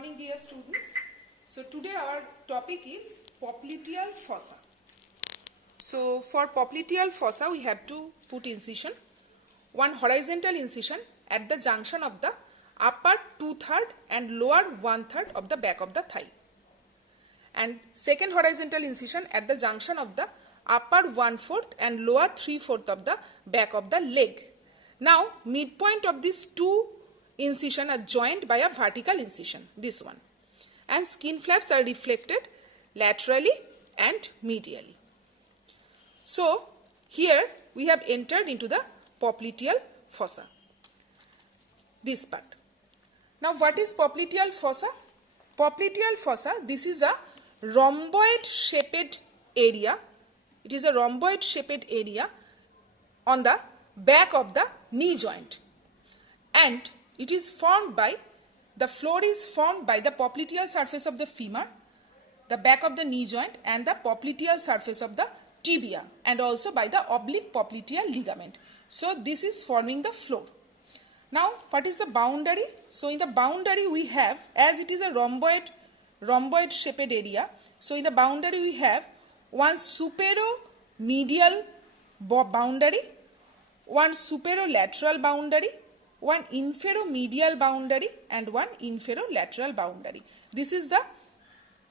morning, dear students. So today our topic is popliteal fossa. So for popliteal fossa we have to put incision, one horizontal incision at the junction of the upper 2/3 and lower 1/3 of the back of the thigh, and second horizontal incision at the junction of the upper 1/4 and lower 3/4 of the back of the leg. Now midpoint of these two incision are joined by a vertical incision, this one, and skin flaps are reflected laterally and medially. So here we have entered into the popliteal fossa, this part. Now what is popliteal fossa? Popliteal fossa, this is a rhomboid shaped area. It is a rhomboid shaped area on the back of the knee joint, and it is formed by, the floor is formed by the popliteal surface of the femur, the back of the knee joint, and the popliteal surface of the tibia, and also by the oblique popliteal ligament. So this is forming the floor. Now what is the boundary? So in the boundary we have, as it is a rhomboid shaped area, so in the boundary we have one superomedial boundary, one superolateral boundary, one inferomedial boundary, and one inferolateral boundary. This is the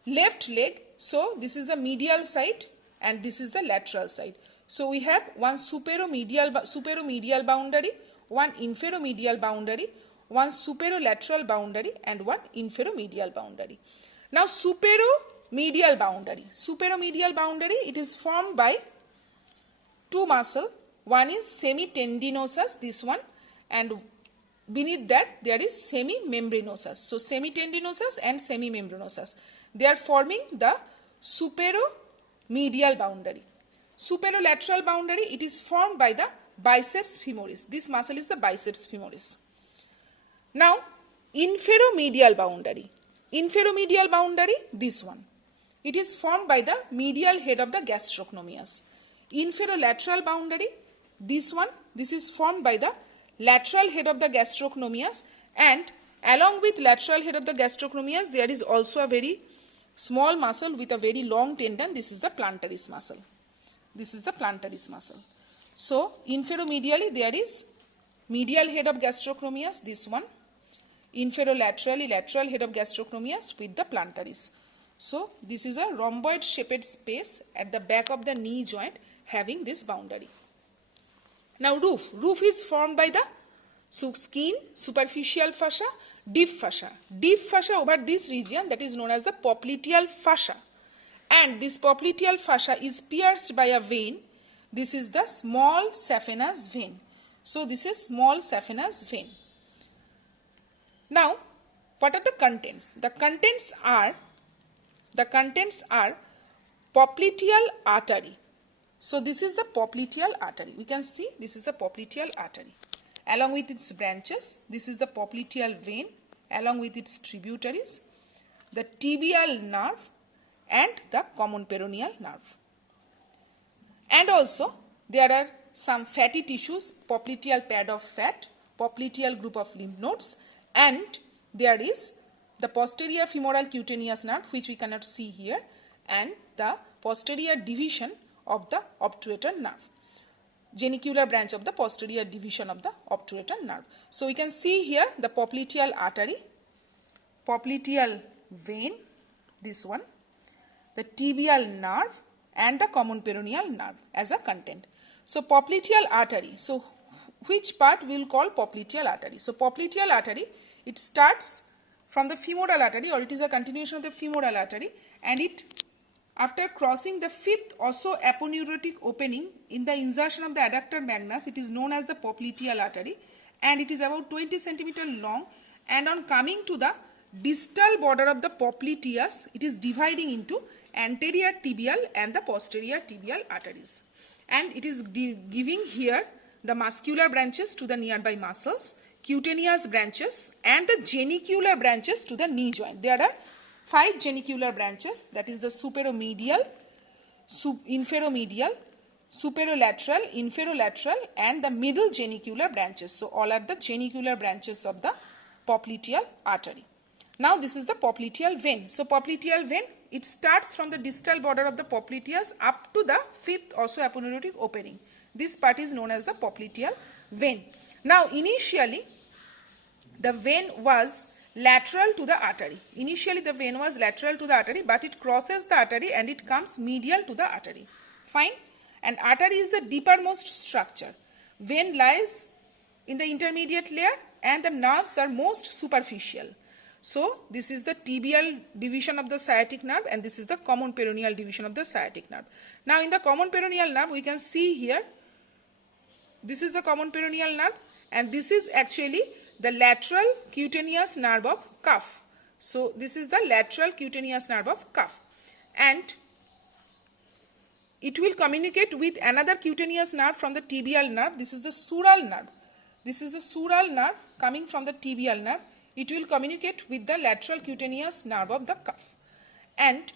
left leg, so this is the medial side and this is the lateral side. So we have one superomedial boundary, one inferomedial boundary, one superolateral boundary, and one inferomedial boundary. Now superomedial boundary, it is formed by two muscles. One is semitendinosus, this one, and beneath that there is semimembranosus. So semitendinosus and semimembranosus, they are forming the superomedial boundary. Superolateral boundary, it is formed by the biceps femoris. This muscle is the biceps femoris. Now inferomedial boundary, this one, it is formed by the medial head of the gastrocnemius. Inferolateral boundary, this one, this is formed by the lateral head of the gastrocnemius, and along with lateral head of the gastrocnemius there is also a very small muscle with a very long tendon. This is the plantaris muscle. So inferomedially there is medial head of gastrocnemius, this one, inferolaterally lateral head of gastrocnemius with the plantaris. So this is a rhomboid shaped space at the back of the knee joint having this boundary. Now roof is formed by the skin, superficial fascia, deep fascia. Deep fascia over this region, that is known as the popliteal fascia, and this popliteal fascia is pierced by a vein. This is the small saphenous vein. So this is small saphenous vein. Now what are the contents? The contents are popliteal artery. So this is the popliteal artery. We can see this is the popliteal artery. Along with its branches, this is the popliteal vein along with its tributaries, the tibial nerve, and the common peroneal nerve. And also there are some fatty tissues, popliteal pad of fat, popliteal group of lymph nodes, and there is the posterior femoral cutaneous nerve, which we cannot see here, and the posterior division of the obturator nerve, genicular branch of the posterior division of the obturator nerve. So we can see here the popliteal artery, popliteal vein, this one, the tibial nerve, and the common peroneal nerve as a content. So popliteal artery, so which part we will call popliteal artery? So popliteal artery, it starts from the femoral artery, or it is a continuation of the femoral artery, and it, after crossing the fifth osso-aponeurotic opening in the insertion of the adductor magnus, it is known as the popliteal artery, and it is about 20 cm long, and on coming to the distal border of the popliteus, it is dividing into anterior tibial and the posterior tibial arteries, and it is giving here the muscular branches to the nearby muscles, cutaneous branches, and the genicular branches to the knee joint. There are 5 genicular branches, that is the superomedial, inferomedial, superolateral, inferolateral, and the middle genicular branches. So all are the genicular branches of the popliteal artery. Now this is the popliteal vein. So popliteal vein, it starts from the distal border of the popliteus up to the fifth osteoaponeurotic opening. This part is known as the popliteal vein. Now initially the vein was lateral to the artery. Initially the vein was lateral to the artery, but it crosses the artery and it comes medial to the artery. Fine. And artery is the deepermost structure. Vein lies in the intermediate layer and the nerves are most superficial. So this is the tibial division of the sciatic nerve and this is the common peroneal division of the sciatic nerve. Now in the common peroneal nerve we can see here, this is the common peroneal nerve and this is actually the lateral cutaneous nerve of cuff. So this is the lateral cutaneous nerve of cuff and it will communicate with another cutaneous nerve from the tibial nerve. This is the sural nerve. This is the sural nerve coming from the tibial nerve. It will communicate with the lateral cutaneous nerve of the cuff. And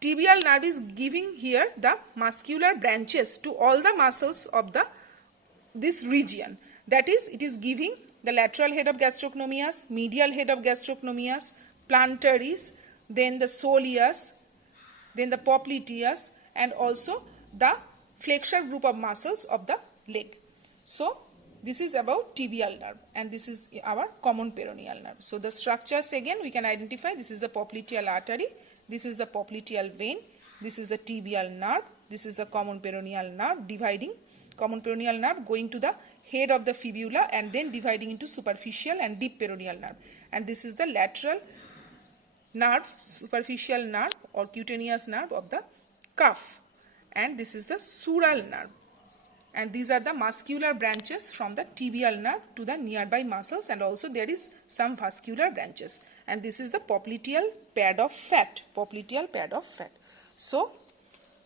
tibial nerve is giving here the muscular branches to all the muscles of this region. That is, it is giving the lateral head of gastrocnemius, medial head of gastrocnemius, plantaris, then the soleus, then the popliteus, and also the flexure group of muscles of the leg. So this is about tibial nerve and this is our common peroneal nerve. So the structures again we can identify. This is the popliteal artery, this is the popliteal vein, this is the tibial nerve, this is the common peroneal nerve dividing, common peroneal nerve going to the head of the fibula and then dividing into superficial and deep peroneal nerve. And this is the lateral nerve, superficial nerve or cutaneous nerve of the cuff. And this is the sural nerve. And these are the muscular branches from the tibial nerve to the nearby muscles and also there is some vascular branches. And this is the popliteal pad of fat, popliteal pad of fat. So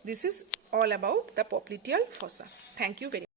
this is all about the popliteal fossa. Thank you very much.